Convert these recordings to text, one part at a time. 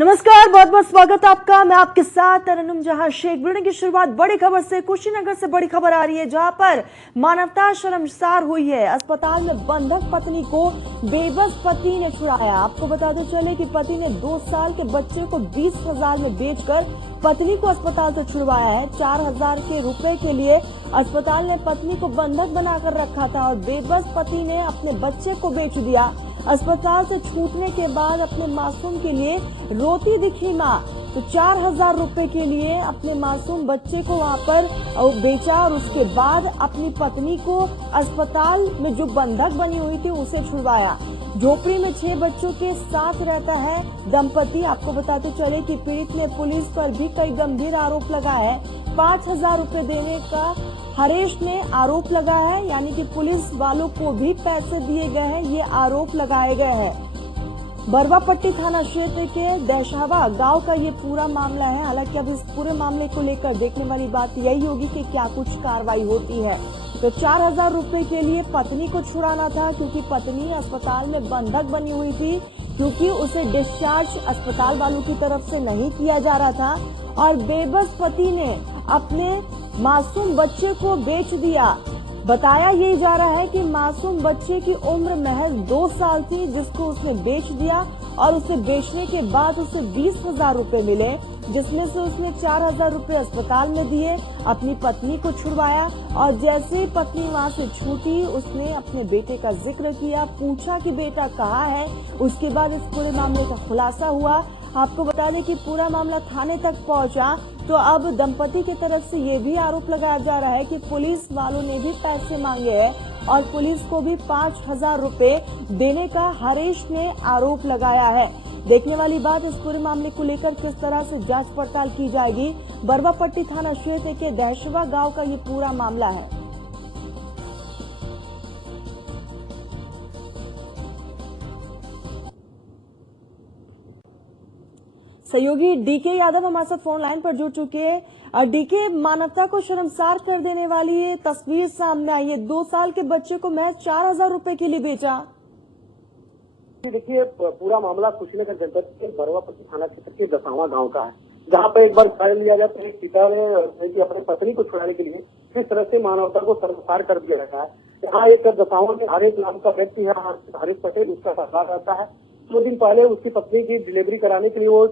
नमस्कार, बहुत बहुत स्वागत है आपका। मैं आपके साथ तरन्नुम जहां शेख। बुलेटिन की शुरुआत बड़ी खबर से। कुशीनगर से बड़ी खबर आ रही है, जहां पर मानवता शर्मसार हुई है। अस्पताल में बंधक पत्नी को बेबस पति ने छुड़ाया। आपको बताते चले कि पति ने 2 साल के बच्चे को 20,000 में बेचकर पत्नी को अस्पताल से छुड़वाया है। 4,000 के रुपए के लिए अस्पताल ने पत्नी को बंधक बनाकर रखा था और बेबस पति ने अपने बच्चे को बेच दिया। अस्पताल से छूटने के बाद अपने मासूम के लिए रोती दिखी मां, तो 4,000 रुपए के लिए अपने मासूम बच्चे को वहां पर बेचा और उसके बाद अपनी पत्नी को अस्पताल में जो बंधक बनी हुई थी उसे छुड़वाया। झोपड़ी में 6 बच्चों के साथ रहता है दंपति। आपको बताते चले कि पीड़ित ने पुलिस पर भी कई गंभीर आरोप लगाया है। 5,000 रुपए देने का हरेश ने आरोप लगाया है, यानी कि पुलिस वालों को भी पैसे दिए गए हैं, ये आरोप लगाए गए हैं। बरवापट्टी थाना क्षेत्र के दैशावा गांव का ये पूरा मामला है। हालांकि अब इस पूरे मामले को लेकर देखने वाली बात यही होगी कि क्या कुछ कार्रवाई होती है। तो 4,000 रुपए के लिए पत्नी को छुड़ाना था, क्योंकि पत्नी अस्पताल में बंधक बनी हुई थी, क्योंकि उसे डिस्चार्ज अस्पताल वालों की तरफ से नहीं किया जा रहा था और बेबस पति ने अपने मासूम बच्चे को बेच दिया। बताया यही जा रहा है कि मासूम बच्चे की उम्र महज 2 साल थी, जिसको उसने बेच दिया और उसे बेचने के बाद उसे 20,000 रुपए मिले, जिसमें से उसने 4,000 रुपए अस्पताल में दिए, अपनी पत्नी को छुड़वाया और जैसे ही पत्नी वहां से छूटी उसने अपने बेटे का जिक्र किया, पूछा कि बेटा कहाँ है। उसके बाद इस पूरे मामले का खुलासा हुआ। आपको बता दें कि पूरा मामला थाने तक पहुंचा, तो अब दंपति की तरफ से ये भी आरोप लगाया जा रहा है कि पुलिस वालों ने भी पैसे मांगे हैं और पुलिस को भी 5,000 रुपए देने का हरेश ने आरोप लगाया है। देखने वाली बात इस पूरे मामले को लेकर किस तरह से जांच पड़ताल की जाएगी। बरवापट्टी थाना क्षेत्र के दैशवा गांव का ये पूरा मामला है। सहयोगी डीके यादव हमारे साथ फोन लाइन पर जुड़ चुके हैं। डीके, मानवता को शर्मसार कर देने वाली ये तस्वीर सामने आई है। 2 साल के बच्चे को महज 4,000 रुपए के लिए बेचा। देखिए, पूरा मामला कुशीनगर जनपद के बरवापट्टी थाना क्षेत्र के दसावा गांव का है, जहां पर एक बार ट्रायल लिया जाए तो एक पिता ने अपनी पत्नी को छुड़ाने के लिए किस तरह से मानवता को शर्मसार कर दिया जाता है। यहाँ एक दसावा में हरेश नाम का व्यक्ति है, हरीश पटेल, उसका सरकार रहता है। 2 दिन पहले उसकी पत्नी की डिलीवरी कराने के लिए वो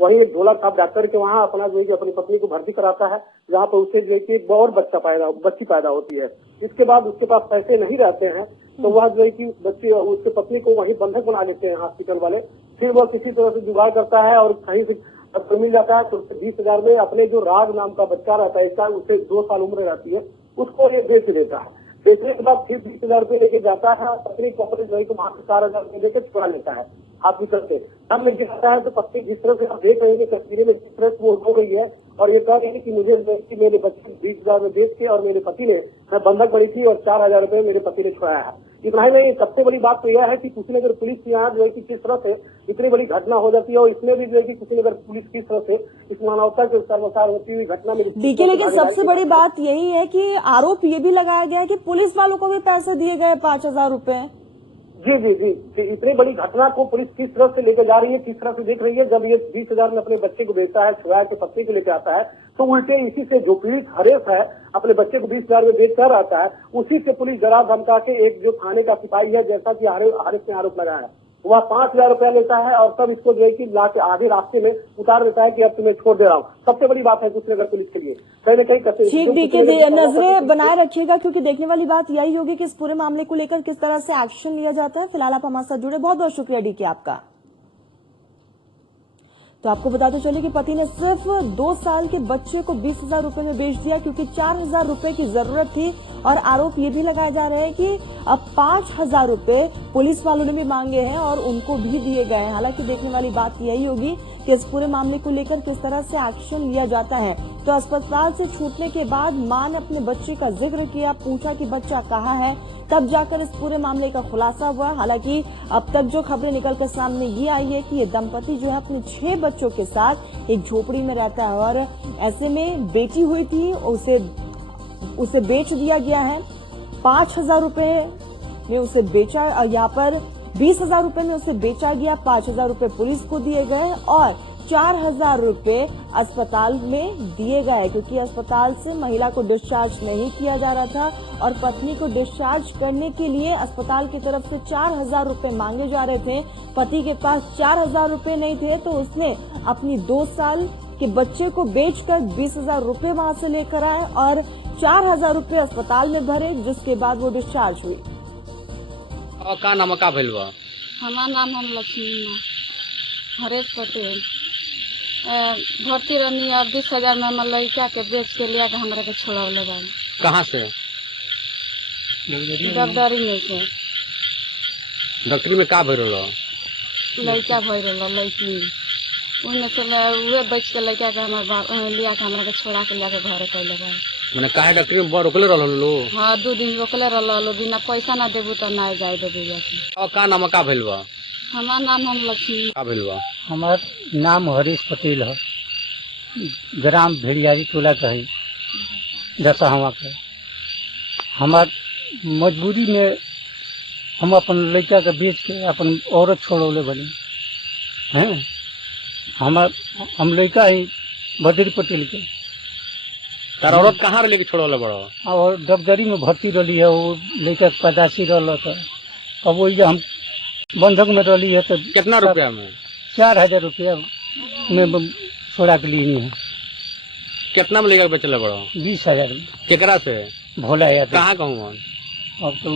वही एक ढोला साहब डॉक्टर के वहाँ अपना जो है कि अपनी पत्नी को भर्ती कराता है, जहाँ पर उससे जो है कि एक और बच्ची पैदा होती है। इसके बाद उसके पास पैसे नहीं रहते हैं, तो वह जो है कि बच्ची उसकी पत्नी को वही बंधक बना लेते हैं हॉस्पिटल वाले। फिर वह किसी तरह से जुगाड़ करता है और कहीं से डॉक्टर मिल जाता है, तो उससे 20,000 में अपने जो राग नाम का बच्चा रहता है, इसका उससे 2 साल उम्र रहती है, उसको ये बेच देता है। बेचने के बाद फिर 20,000 रुपये लेके जाता है, पत्नी को अपने जो है वहां से 4,000 रुपये देकर छुड़ा लेता है हॉस्पिटल से। हम लेके जाता है तो पत्नी जिस तरह से आप देख रहे हैं तस्वीरें में, जिस तरह से वो हो गई है और ये कह रही है कि मुझे मेरे बच्चे 20,000 में बेच के और मेरे पति ने मैं बंधक बनी थी और 4,000 रुपये मेरे पति ने छुड़ाया है। इतना ही नहीं, सबसे बड़ी बात तो यह है कि कुशीनगर पुलिस यहाँ जो है कि किस तरह से इतनी बड़ी घटना हो जाती है और इसमें भी जो है कि कुशीनगर पुलिस किस तरह से इस मानवता के शर्मसार होती हुई घटना में। देखिए, लेकिन सबसे बड़ी बात यही है कि आरोप ये भी लगाया गया है कि पुलिस वालों को भी पैसे दिए गए 5,000 रुपए। जी जी जी, इतनी बड़ी घटना को पुलिस किस तरह से लेकर जा रही है, किस तरह से देख रही है। जब ये 20,000 में अपने बच्चे को बेचता है, छुड़ा के पत्नी को लेकर आता है, तो उल्टे इसी से जो पीड़ित हरेश है अपने बच्चे को 20,000 में बेच कर आता है, उसी से पुलिस डरा धमका के एक जो थाने का सिपाही है, जैसा कि हरेश ने आरोप लगाया है, वह 5,000 रुपया लेता है और तब इसको जो है कि लाके आधे रास्ते में उतार देता है कि अब तुम्हें छोड़ दे रहा हूँ। सबसे बड़ी बात है कुशीनगर पुलिस के लिए कहीं न कहीं ठीक डीके, नजरें बनाए रखिएगा, क्योंकि देखने वाली बात यही होगी कि इस पूरे मामले को लेकर किस तरह से एक्शन लिया जाता है। फिलहाल आप हमारे साथ जुड़े, बहुत बहुत शुक्रिया डीके आपका। तो आपको बताते चले कि पति ने सिर्फ 2 साल के बच्चे को 20,000 रुपए में बेच दिया, क्योंकि 4,000 रुपए की जरूरत थी और आरोप ये भी लगाया जा रहा है कि अब 5,000 रुपए पुलिस वालों ने भी मांगे हैं और उनको भी दिए गए हैं। हालांकि देखने वाली बात यही होगी कि इस पूरे मामले को लेकर किस तरह से एक्शन लिया जाता है। तो अस्पताल से छूटने के बाद मां ने अपने बच्चे का जिक्र किया, पूछा कि बच्चा कहाँ है, तब जाकर इस पूरे मामले का खुलासा हुआ। हालांकि अब तक जो खबरें निकल कर सामने ये आई है कि ये दंपति जो है अपने 6 बच्चों के साथ एक झोपड़ी में रहता है और ऐसे में बेटी हुई थी, उसे बेच दिया गया है। 5,000 रुपए में उसे बेचा और यहाँ पर 20,000 रुपए में उसे बेचा गया, 5,000 रुपए पुलिस को दिए गए और 4,000 रुपए अस्पताल में दिए गए, क्योंकि अस्पताल से महिला को डिस्चार्ज नहीं किया जा रहा था और पत्नी को डिस्चार्ज करने के लिए अस्पताल की तरफ से 4,000 रुपए मांगे जा रहे थे। पति के पास 4,000 रुपए नहीं थे तो उसने अपनी 2 साल के बच्चे को बेचकर 20,000 रुपए वहां से लेकर आए और 4,000 रुपए अस्पताल में भरे, जिसके बाद वो डिस्चार्ज हुई। और का नाम का भइल बा? हमार नाम हम लक्ष्मी हरेश पटेल। भर्ती रहनी और 20,000 में हमार लड़का के बेच के लिया के हमरा के छोड़ावले बा। कहाँ से? दबदारी में से डॉक्टरी में का भइल रहो? लड़का भर रहा लड़की उनमें से उहे बेच के लड़का के हमार लिया के हमरा के छोड़ा के लिया के घर कैले बा। मैंने काहे डॉक्टरी में रोकले रहलो लो? हाँ 2 दिन रोकले रहलो, बिना पैसा ना देबू तो ना जाए देबू। और का नाम का भइल बा? हमार नाम हम लक्ष्मी। का भइल बा? हमार नाम हरीश पटेल है, ग्राम भेड़ियारी टोला का है, दशहवा का। हमार मजबूरी में हम अपन लड़का के बेच के अपन औरत छोड़ौले बनी हैं। हम लड़का है बद्री पटेल के। तार औरत कहाँ लेके छोड़ले बड़ो? और दबदरी में भर्ती रही है, वो लड़का के पैदाशी रहा था। अब वही हम बंधक में रही है तो कितना रुपया में? 4,000 रुपया में छोड़ा के लिए नहीं है। कितना में लेकर बेचले बड़ो? 20,000 में। केकरा से? भोला है कहाँ कहूँ? अब तो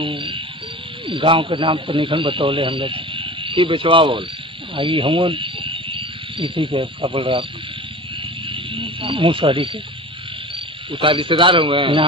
गांव के नाम तो निखन बतौले हमने। की बेचवा बोल? आई हम इसी के कपड़ा मुसहरी के उसका रिश्तेदार हुए? ना